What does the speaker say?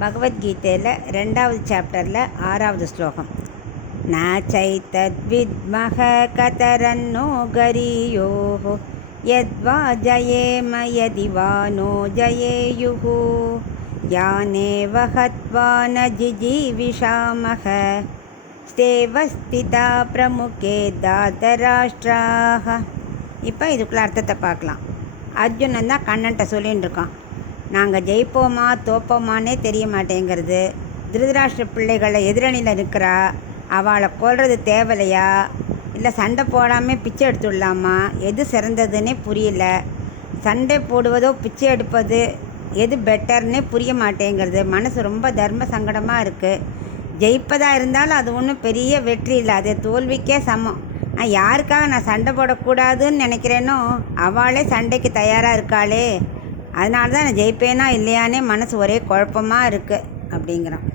பகவத்கீதையில் 2வது சாப்டரில் 6வது ஸ்லோகம். ந சைதத்வித்மஹ கதரன்னோ கரீயோः யத்வா ஜயேம யதி வா நோ ஜயேயுः யானேவ ஹத்வா ந ஜிஜீவிஷாமஹ ஸ்தேவ ஸ்திதா பிரமுகே தாதராஷ்டிராஹ. இப்போ இதுக்குள்ள அர்த்தத்தை பார்க்கலாம். அர்ஜுனன் தான் கண்ணன்ட்ட சொல்லின்னு இருக்கான், நாங்கள் ஜெயிப்போமா தோப்போமானே தெரிய மாட்டேங்கிறது. திருதராஷ்டிர பிள்ளைகளை எதிரணியில் இருக்கிறா, அவளை கொல்றது தேவலையா இல்லை சண்டை போடாமல் பிச்சை எடுத்துடலாமா? எது சிறந்ததுன்னே புரியல. சண்டை போடுவதோ பிச்சை எடுப்பது எது பெட்டர்னே புரிய மாட்டேங்கிறது. மனசு ரொம்ப தர்ம சங்கடமாக இருக்குது. ஜெயிப்பதாக இருந்தாலும் அது ஒன்றும் பெரிய வெற்றி இல்லை, அது தோல்விக்கே சமம். நான் யாருக்காக நான் சண்டை போடக்கூடாதுன்னு நினைக்கிறேனோ அவளே சண்டைக்கு தயாராக இருக்காளே, அதனால தான் நான் ஜெயிப்பேனா இல்லையானே மனசு ஒரே குழப்பமாக இருக்குது அப்படிங்கிறான்.